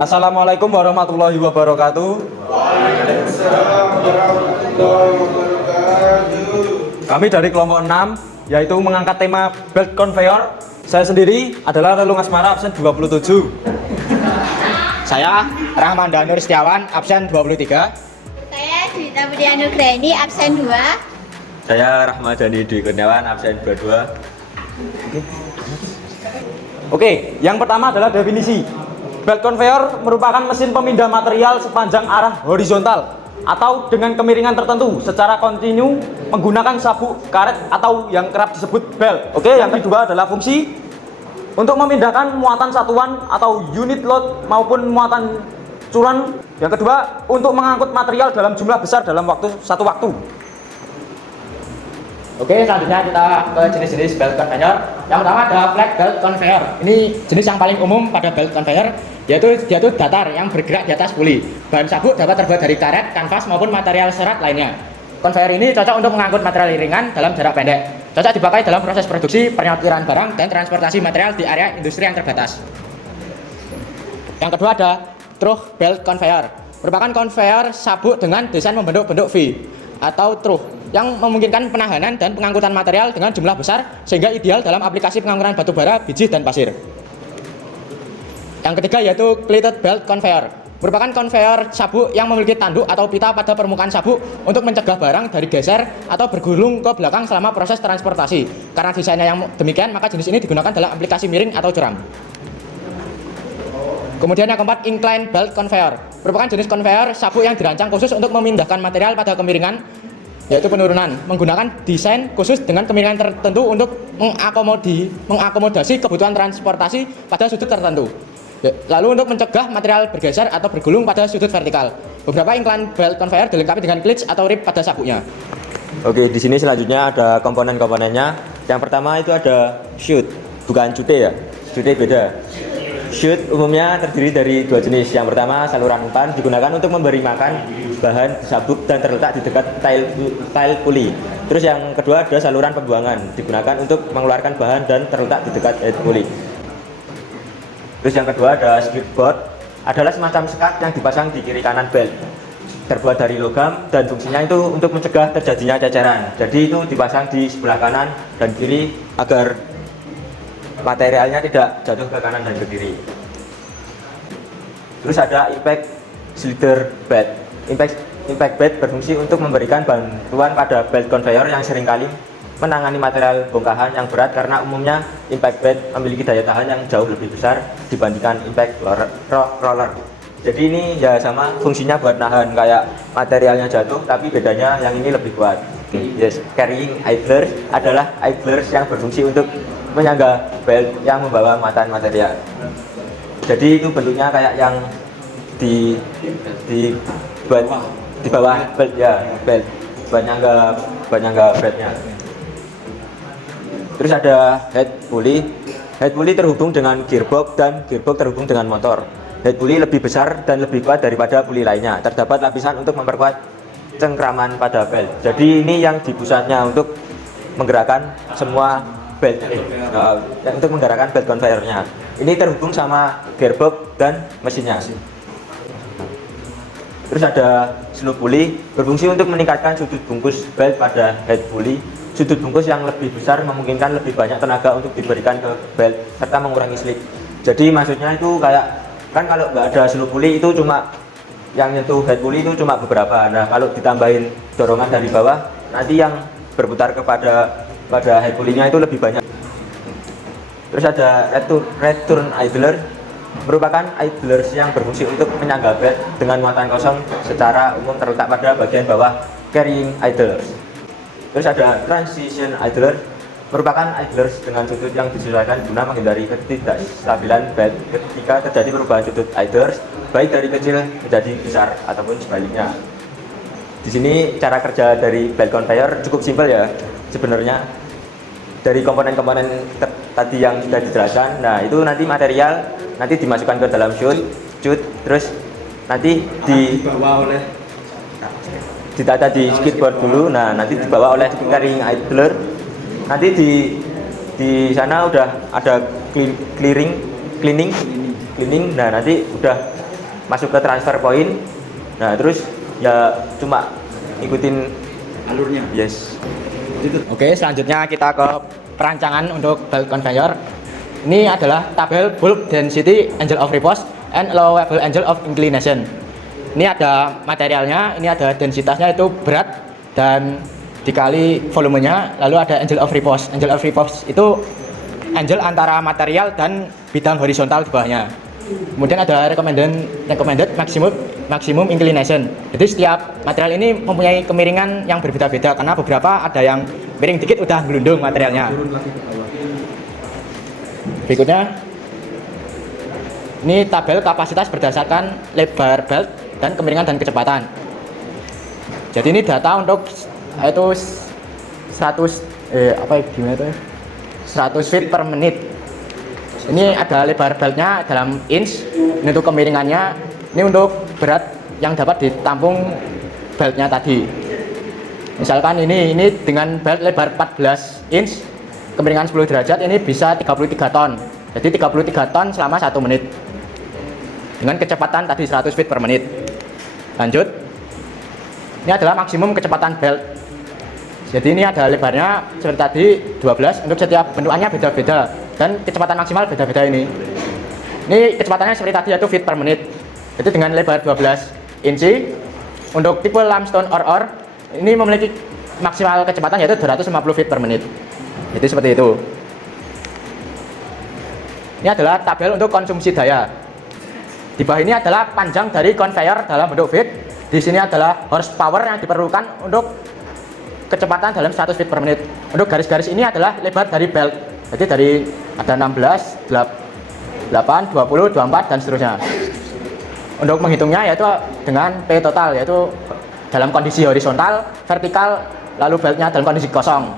Assalamualaikum warahmatullahi wabarakatuh. Waalaikumsalam warahmatullahi wabarakatuh. Kami dari kelompok 6, yaitu mengangkat tema belt conveyor. Saya sendiri adalah Relung Asmara absen 27. Saya Rahman Danur Setiawan absen 23. Saya Dwita Budi Anugrahini absen 2. Saya Rahmadani Dwi Kurniawan absen 22. Oke, yang pertama adalah definisi. Belt conveyor merupakan mesin pemindah material sepanjang arah horizontal atau dengan kemiringan tertentu secara kontinu menggunakan sabuk, karet atau yang kerap disebut belt. Oke, yang kedua adalah fungsi untuk memindahkan muatan satuan atau unit load maupun muatan curan. Yang kedua, untuk mengangkut material dalam jumlah besar dalam satu waktu. Oke, selanjutnya kita ke jenis-jenis belt conveyor. Yang pertama ada flat belt conveyor. Ini jenis yang paling umum pada belt conveyor, yaitu dia itu datar yang bergerak di atas puli. Bahan sabuk dapat terbuat dari karet, kanvas maupun material serat lainnya. Conveyor ini cocok untuk mengangkut material ringan dalam jarak pendek. Cocok dipakai dalam proses produksi, penyortiran barang, dan transportasi material di area industri yang terbatas. Yang kedua ada through belt conveyor. Merupakan conveyor sabuk dengan desain membentuk-bentuk V atau through yang memungkinkan penahanan dan pengangkutan material dengan jumlah besar sehingga ideal dalam aplikasi pengangkutan batu bara, biji, dan pasir. Yang ketiga yaitu pleated belt conveyor. Merupakan conveyor sabuk yang memiliki tanduk atau pita pada permukaan sabuk untuk mencegah barang dari geser atau bergulung ke belakang selama proses transportasi. Karena desainnya yang demikian, maka jenis ini digunakan dalam aplikasi miring atau curam. Kemudian yang keempat, incline belt conveyor. Merupakan jenis conveyor sabuk yang dirancang khusus untuk memindahkan material pada kemiringan, yaitu penurunan, menggunakan desain khusus dengan kemiringan tertentu untuk mengakomodasi kebutuhan transportasi pada sudut tertentu. Lalu untuk mencegah material bergeser atau bergulung pada sudut vertikal. Beberapa incline belt conveyor dilengkapi dengan klits atau rib pada sabuknya. Oke, di sini selanjutnya ada komponen-komponennya. Yang pertama itu ada chute, bukan cute ya. Cute beda. Chute umumnya terdiri dari dua jenis. Yang pertama saluran umpan digunakan untuk memberi makan bahan sabuk dan terletak di dekat tail puli. Terus yang kedua ada saluran pembuangan digunakan untuk mengeluarkan bahan dan terletak di dekat head puli. Terus yang kedua ada split board, adalah semacam sekat yang dipasang di kiri kanan belt. Terbuat dari logam dan fungsinya itu untuk mencegah terjadinya ceceran. Jadi itu dipasang di sebelah kanan dan kiri agar materialnya tidak jatuh ke kanan dan ke kiri. Terus ada impact slider bed. Impact bed berfungsi untuk memberikan bantuan pada belt conveyor yang seringkali menangani material bongkahan yang berat karena umumnya impact bed memiliki daya tahan yang jauh lebih besar dibandingkan impact roller. Jadi ini ya sama fungsinya buat nahan kayak materialnya jatuh, tapi bedanya yang ini lebih kuat. Yes, carrying idlers adalah idlers yang berfungsi untuk menyangga belt yang membawa muatan material. Jadi itu bentuknya kayak yang buat di bawah belt ya, belt buat nyangga beltnya. Terus ada head pulley. Head pulley terhubung dengan gearbox dan gearbox terhubung dengan motor. Head pulley lebih besar dan lebih kuat daripada pulley lainnya. Terdapat lapisan untuk memperkuat cengkraman pada belt. Jadi ini yang di pusatnya untuk menggerakkan semua belt, untuk menggerakkan belt conveyornya. Ini terhubung sama gearbox dan mesinnya. Terus ada slow pulley, berfungsi untuk meningkatkan sudut bungkus belt pada head pulley. Sudut bungkus yang lebih besar memungkinkan lebih banyak tenaga untuk diberikan ke belt serta mengurangi slip. Jadi maksudnya itu kayak kan kalau nggak ada slow pulley itu cuma yang nyentuh head pulley itu cuma beberapa. Nah kalau ditambahin dorongan dari bawah, nanti yang berputar pada head pulley-nya itu lebih banyak. Terus ada return idler, merupakan idlers yang berfungsi untuk menyangga belt dengan muatan kosong secara umum terletak pada bagian bawah carrying idlers. Terus ada transition idler, merupakan idlers dengan sudut yang disesuaikan guna menghindari ketidakstabilan belt ketika terjadi perubahan sudut idlers, baik dari kecil menjadi besar ataupun sebaliknya. Di sini cara kerja dari belt conveyor cukup simpel ya sebenarnya. Dari komponen-komponen tadi yang sudah dijelaskan, nah itu nanti material nanti dimasukkan ke dalam chute, terus nanti ditata di skidboard dulu. Nah nanti dibawa oleh carrying idler. Nanti di sana udah ada cleaning. Nah nanti udah masuk ke transfer point. Nah terus ya cuma ikutin Alurnya. yes. Oke, selanjutnya kita ke perancangan untuk belt conveyor. Ini adalah tabel bulk density angle of repose and allowable angle of inclination. Ini ada materialnya, ini ada densitasnya itu berat dan dikali volumenya, lalu ada angle of repose. Angle of repose itu angle antara material dan bidang horizontal di bawahnya. Kemudian ada recommended maximum inclination. Jadi setiap material ini mempunyai kemiringan yang berbeda-beda karena beberapa ada yang miring dikit udah gelundung materialnya. Berikutnya ini tabel kapasitas berdasarkan lebar belt dan kemiringan dan kecepatan. Jadi ini data untuk itu 100 feet per menit. Ini ada lebar beltnya dalam inch, ini untuk kemiringannya, ini untuk berat yang dapat ditampung beltnya tadi. Misalkan ini dengan belt lebar 14 inch, kemiringan 10 derajat, ini bisa 33 ton. Jadi 33 ton selama 1 menit. Dengan kecepatan tadi 100 feet per menit. Lanjut. Ini adalah maksimum kecepatan belt. Jadi ini ada lebarnya seperti tadi 12, untuk setiap bentukannya beda-beda dan kecepatan maksimal beda-beda ini. Ini kecepatannya seperti tadi yaitu feet per menit. Jadi dengan lebar 12 inci untuk tipe limestone ore ini memiliki maksimal kecepatan yaitu 250 feet per menit. Jadi seperti itu. Ini adalah tabel untuk konsumsi daya. Di bawah ini adalah panjang dari conveyor dalam bentuk feet. Di sini adalah horsepower yang diperlukan untuk kecepatan dalam 100 feet per menit. Untuk garis-garis ini adalah lebar dari belt. Jadi dari ada 16, 8, 20, 24 dan seterusnya. Untuk menghitungnya yaitu dengan P total, yaitu dalam kondisi horizontal, vertikal, lalu beltnya dalam kondisi kosong.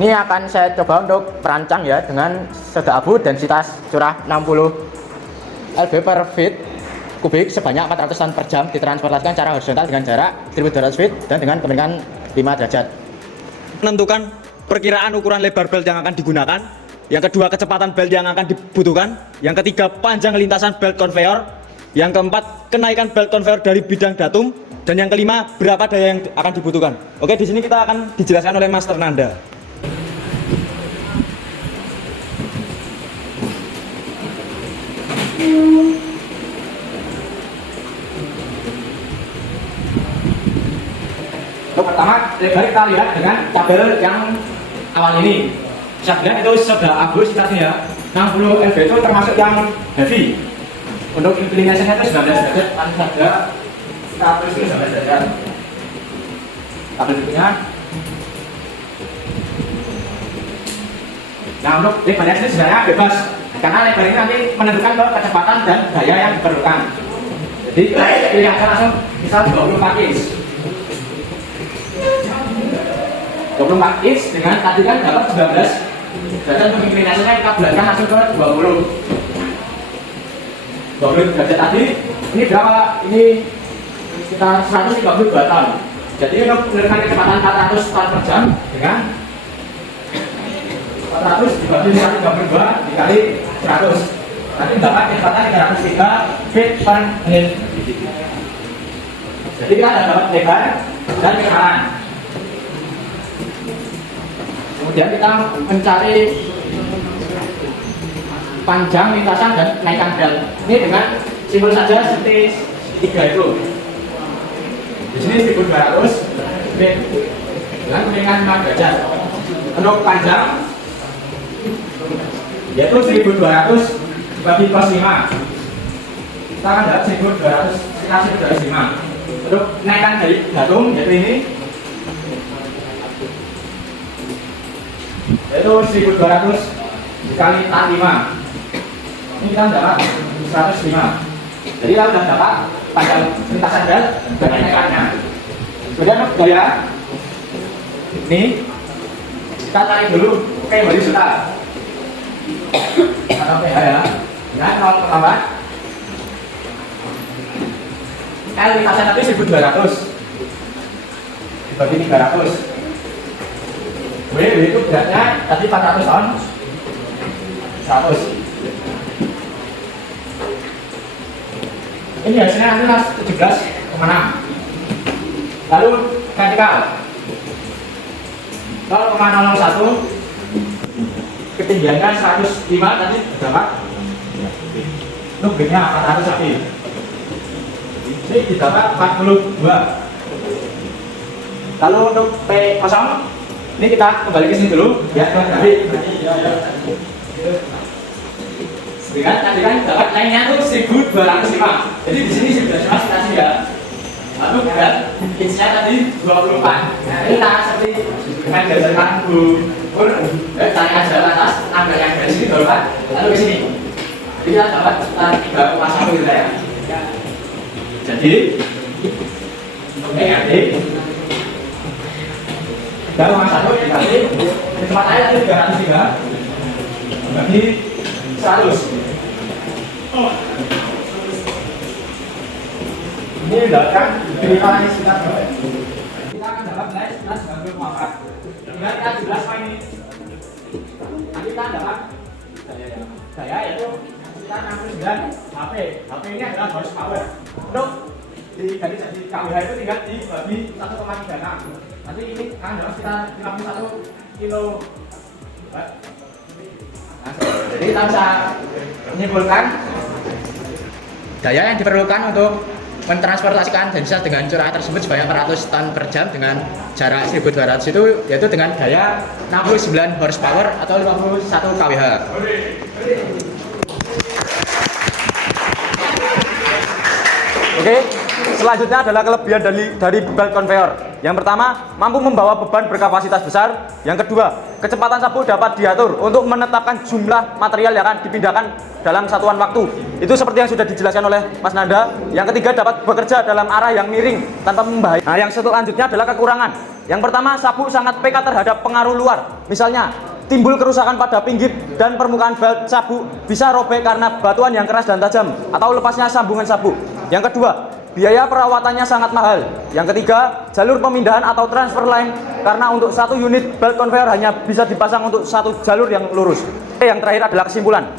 Ini akan saya coba untuk perancang ya dengan soda abu densitas curah 60 lb per feet kubik sebanyak 400 ton per jam ditransportasikan secara horizontal dengan jarak 1200 feet dan dengan kemiringan 5 derajat. Menentukan perkiraan ukuran lebar belt yang akan digunakan. Yang kedua, kecepatan belt yang akan dibutuhkan. Yang ketiga, panjang lintasan belt conveyor. Yang keempat, kenaikan belt conveyor dari bidang datum. Dan yang kelima, berapa daya yang akan dibutuhkan. Oke, di sini kita akan dijelaskan oleh Master Nanda. Untuk pertama, lebar kita lihat dengan tabel yang awal ini. Bisa dilihat itu soda abu sifatnya ya. 60 lb itu termasuk yang heavy. Untuk inclination-nya itu 19 derajat, paling saja 100 itu 19 derajat. Tabel berikutnya. Nah, untuk lebarnya ini sebenarnya bebas. Karena lebar ini nanti menentukan kecepatan dan daya yang diperlukan. Jadi kita pilih aja langsung misal 24 inch. 24 inch dengan tadi kan dapat 19. Dan untuk inclination-nya kita bulatkan langsung ke 20 derajat tadi. Ini berapa? Ini kita 132 ton. Jadi untuk menentukan kecepatan 400 ton per jam dengan 400 dibagi 132 dikali 100. Nanti dapat kecepatan 303 feet per menit. Jadi kita ada dapat lebar dan kecepatan. Kemudian kita mencari panjang lintasan dan kenaikan belt. Ini dengan simbol saja seperti 3 itu. Di sini 1200 feet dengan kemiringan 5 derajat. Untuk panjang yaitu 1200 dibagi plus 5. Kita akan dapat 1200 sekitar 1205. Untuk kenaikan dari datum yaitu ini yaitu 1200 dikali tan 5. Ini kita dapat 105. Jadi kita sudah dapat panjang lintasan belt dan kenaikannya. Kemudian untuk daya ini kita cari dulu horizontal atau PH ya. Nah, 0 tambah L lintasan tadi 1200 dibagi 300. W itu beratnya tadi 400 ton 100. Ini hasilnya nanti 17,6. Lalu vertikal 0,001, ketinggiannya 105 tadi berapa? Itu B-nya 400 sapi. Ini didapat 42. Lalu untuk P0, ini kita kembali ke sini dulu ya. Lihat tadi kan dapat lainnya itu 1205. Jadi di sini 1105 kita sih ya. Lalu lihat pitch-nya tadi 24. Nah, ini seperti dengan berdasarkan ukur tarik aja ke atas, ambil yang dari sini dorong lalu ke sini. Jadi kita dapat 3,1 gitu ya. Jadi PRD 3,1 dikali tempat air tadi 303 bagi 100. Ini mendapatkan nilai sekitar berapa? Kita akan dapat nilai sekitar 90,4. Tinggal kita jelas apa ini. Nanti kita dapat daya yaitu sekitar 69 HP. HP ini adalah horsepower. Untuk diganti jadi kWh itu tinggal dibagi 1,36. Nanti ini akan dapat sekitar 51 kilo. Jadi kita bisa menyimpulkan daya yang diperlukan untuk mentransportasikan densitas dengan curah tersebut sebanyak 400 ton per jam dengan jarak 1200 itu yaitu dengan daya 69 horsepower atau 51 kWh. Oke, selanjutnya adalah kelebihan dari belt conveyor. Yang pertama, mampu membawa beban berkapasitas besar. Yang kedua, kecepatan sapu dapat diatur untuk menetapkan jumlah material yang akan dipindahkan dalam satuan waktu. Itu seperti yang sudah dijelaskan oleh Mas Nanda. Yang ketiga, dapat bekerja dalam arah yang miring tanpa membahayakan. Nah, yang selanjutnya adalah kekurangan. Yang pertama, sapu sangat peka terhadap pengaruh luar. Misalnya, timbul kerusakan pada pinggir dan permukaan belt sapu bisa robek karena batuan yang keras dan tajam atau lepasnya sambungan sapu. Yang kedua, biaya perawatannya sangat mahal. Yang ketiga, jalur pemindahan atau transfer line karena untuk satu unit belt conveyor hanya bisa dipasang untuk satu jalur yang lurus. Yang terakhir adalah kesimpulan.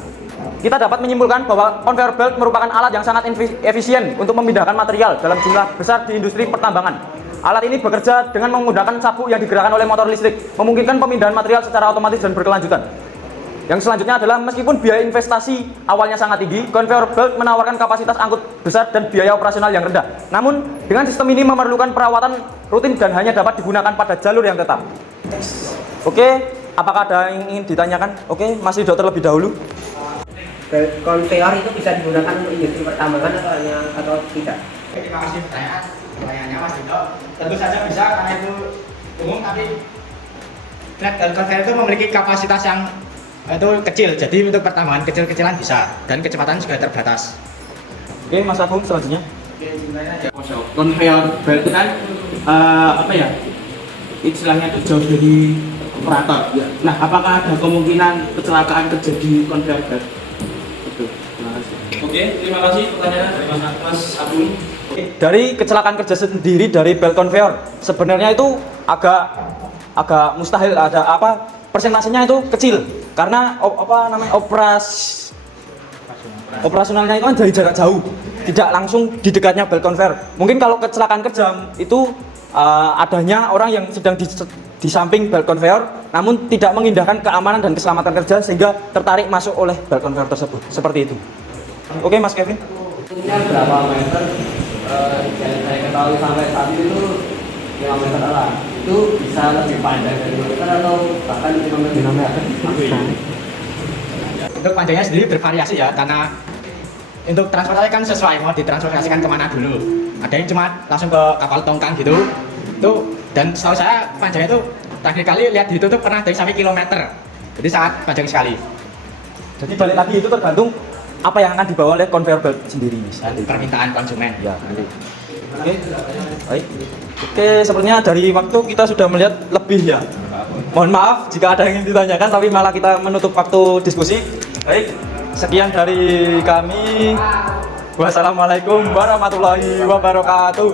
Kita dapat menyimpulkan bahwa conveyor belt merupakan alat yang sangat efisien untuk memindahkan material dalam jumlah besar di industri pertambangan. Alat ini bekerja dengan menggunakan sapu yang digerakkan oleh motor listrik, memungkinkan pemindahan material secara otomatis dan berkelanjutan. Yang selanjutnya adalah meskipun biaya investasi awalnya sangat tinggi, conveyor belt menawarkan kapasitas angkut besar dan biaya operasional yang rendah. Namun, dengan sistem ini memerlukan perawatan rutin dan hanya dapat digunakan pada jalur yang tetap. Oke, apakah ada yang ingin ditanyakan? Oke, Mas Ridho terlebih dahulu. Belt conveyor itu bisa digunakan untuk industri pertambangan atau tidak? Terima kasih pertanyaannya Mas Dino. Tentu saja bisa karena itu umum, tapi flat belt conveyor itu memiliki kapasitas yang itu kecil, jadi untuk pertambangan kecil-kecilan bisa dan kecepatan juga terbatas. Oke, Mas Agung selanjutnya. Conveyor belt itu kan apa ya, istilahnya itu jauh dari operator. Nah, apakah ada kemungkinan kecelakaan terjadi di conveyor belt? Itu. Terima kasih. Oke, terima kasih pertanyaan dari Mas Agung. Dari kecelakaan kerja sendiri dari belt conveyor, sebenarnya itu agak mustahil, ada apa? Persentasenya itu kecil karena operasionalnya itu kan dari jarak jauh, tidak langsung di dekatnya belt conveyor. Mungkin kalau kecelakaan kerja itu adanya orang yang sedang di samping belt conveyor, namun tidak mengindahkan keamanan dan keselamatan kerja sehingga tertarik masuk oleh belt conveyor tersebut. Seperti itu. Oke, Mas Kevin. Ini berapa meter? Yang saya ketahui sampai saat itu 5 meter lah. Itu bisa lebih panjang dari 5 meter atau bahkan 5 meter. Untuk panjangnya sendiri bervariasi ya, karena untuk transportasi kan sesuai mau ditransportasikan kemana dulu. Ada yang cuma langsung ke kapal tongkang gitu. Dan setahu saya panjangnya itu terakhir kali lihat di itu tuh pernah dari sampai kilometer. Jadi sangat panjang sekali. Jadi balik lagi itu tergantung apa yang akan dibawa oleh conveyor belt sendiri. Permintaan konsumen. Ya, nanti. Oke, baik. Oke, sepertinya dari waktu kita sudah melihat lebih ya. Mohon maaf jika ada yang ingin ditanyakan, tapi malah kita menutup waktu diskusi. Baik, sekian dari kami. Wassalamualaikum warahmatullahi wabarakatuh.